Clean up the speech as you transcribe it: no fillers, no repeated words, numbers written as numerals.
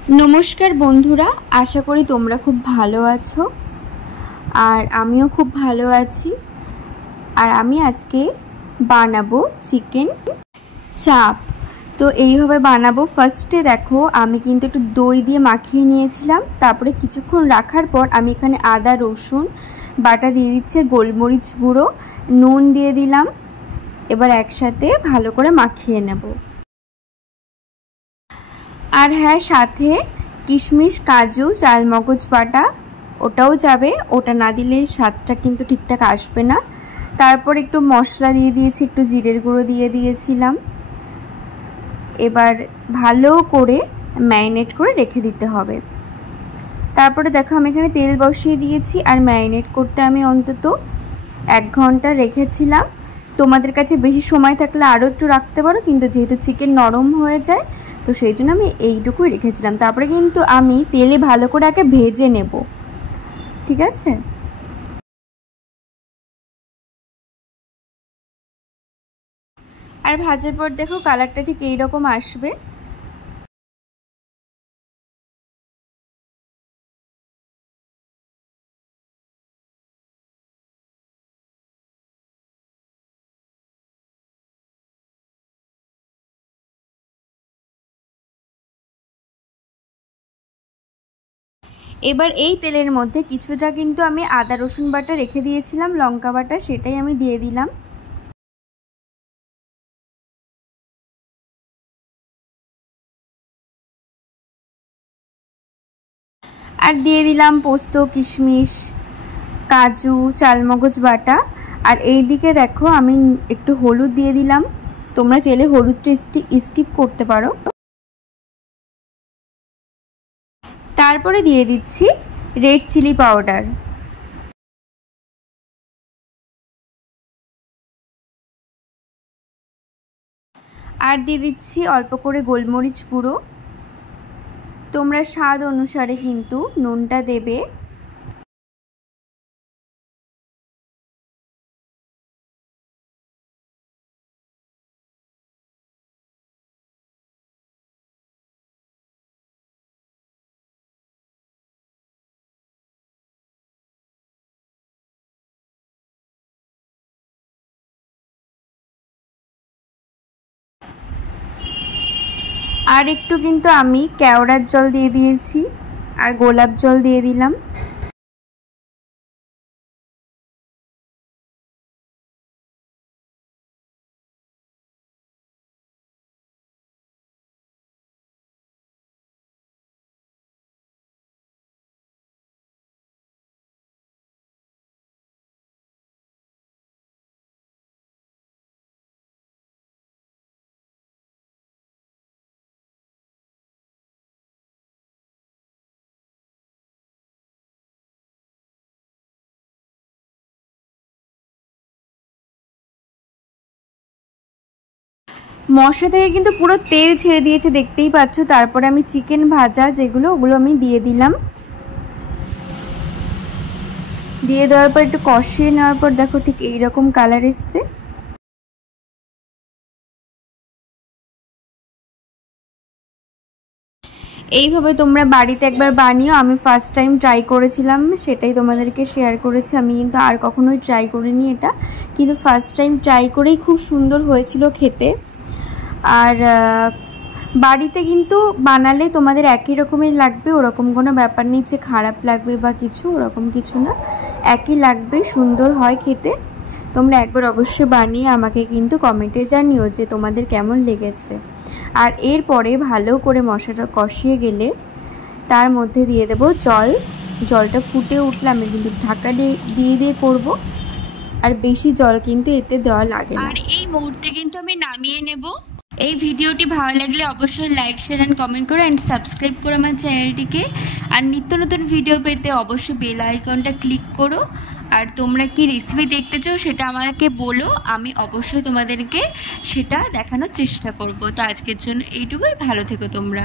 नमस्कार बंधुरा आशा करी तोमरा खूब भालो आछो और आमिও खूब भालो आছি। और आमी आजके बानाबो चिकेन चाप। तो এইভাবে বানাবো। ফার্স্টে দেখো আমি কিন্তু একটু দই দিয়ে মাখিয়ে নিয়েছিলাম, তারপরে কিছুক্ষণ রাখার পর আমি এখানে আদা রসুন বাটা দিয়ে দিচ্ছি, গোলমরিচ গুঁড়ো, নুন দিয়ে দিলাম। এবার একসাথে ভালো করে মাখিয়ে নেব। আর হ্যাঁ, সাথে কিশমিশ কাজু চালমগজ বাটা ওটাও যাবে, ওটা না দিলে স্বাদটা কিন্তু ঠিকঠাক আসবে না। তারপর একটু মশলা দিয়ে দিয়েছি, একটু জিরের গুঁড়ো দিয়ে দিয়েছিলাম। এবার ভালো করে ম্যারিনেট করে রেখে দিতে হবে। তারপরে দেখো আমি এখানে তেল বসিয়ে দিয়েছি আর ম্যারিনেট করতে আমি অন্তত 1 ঘন্টা রেখেছিলাম। তোমাদের কাছে বেশি সময় থাকলে আরও একটু রাখতে পারো, কিন্তু যেহেতু চিকেন নরম হয়ে যায় তো সেই জন্য আমি এইটুকুই রেখেছিলাম। তারপরে কিন্তু আমি তেলে ভালো করে আগে ভেজে নেব, ঠিক আছে। আর ভাজার পর দেখো কালারটা ঠিক এইরকম আসবে। এবার এই তেলের মধ্যে কিছুটা কিন্তু আমি আদা রসুন বাটা রেখে দিয়েছিলাম, লঙ্কা বাটা, সেটাই আমি দিয়ে দিলাম। আর দিয়ে দিলাম পোস্ত কিশমিশ কাজু চালমগজ বাটা। আর এই দিকে দেখো আমি একটু হলুদ দিয়ে দিলাম, তোমরা চাইলে হলুদটা স্কিপ করতে পারো। তারপরে দিয়ে দিচ্ছি রেড চিলি পাউডার। আর দিয়ে দিচ্ছি অল্প করে গোলমরিচ গুঁড়ো। তোমরা স্বাদ অনুসারে কিন্তু নুনটা দেবে। আর একটু কিন্তু আমি কেওড়ার জল দিয়ে দিয়েছি আর গোলাপ জল দিয়ে দিলাম। মশলা থেকে কিন্তু পুরো তেল ছেড়ে দিয়েছে, দেখতেই পাচ্ছ। তারপরে আমি চিকেন ভাজা যেগুলো ওগুলো আমি দিয়ে দিলাম। দিয়ে দেওয়ার পর একটু কষিয়ে নেওয়ার পর দেখো ঠিক এইরকম কালার এসছে। এইভাবে তোমরা বাড়িতে একবার বানিও। আমি ফার্স্ট টাইম ট্রাই করেছিলাম, সেটাই তোমাদেরকে শেয়ার করেছি। আমি কিন্তু আর কখনোই ট্রাই করিনি এটা, কিন্তু ফার্স্ট টাইম ট্রাই করেই খুব সুন্দর হয়েছিল খেতে। আর বাড়িতে কিন্তু বানালে তোমাদের একই রকমের লাগবে, ওরকম কোনো ব্যাপার নেই যে খারাপ লাগবে বা কিছু, ওরকম কিছু না, একই লাগবে, সুন্দর হয় খেতে। তোমরা একবার অবশ্যই বানিয়ে আমাকে কিন্তু কমেন্টে জানিও যে তোমাদের কেমন লেগেছে। আর এরপরে ভালো করে মশলাটা কষিয়ে গেলে তার মধ্যে দিয়ে দেব জল। জলটা ফুটে উঠলে আমি কিন্তু ঢাকা দিয়ে করব, আর বেশি জল কিন্তু এতে দেওয়া লাগে না। আর এই মুহূর্তে কিন্তু আমি নামিয়ে নেব। এই ভিডিওটি ভালো লাগলে অবশ্যই লাইক শেয়ার অ্যান্ড কমেন্ট করো অ্যান্ড সাবস্ক্রাইব করো আমার চ্যানেলটিকে। আর নিত্য নতুন ভিডিও পেতে অবশ্যই বেল আইকনটা ক্লিক করো। আর তোমরা কি রেসিপি দেখতে চাও সেটা আমাকে বলো, আমি অবশ্যই তোমাদেরকে সেটা দেখানোর চেষ্টা করব। তো আজকের জন্য এইটুকুই, ভালো থেকো তোমরা।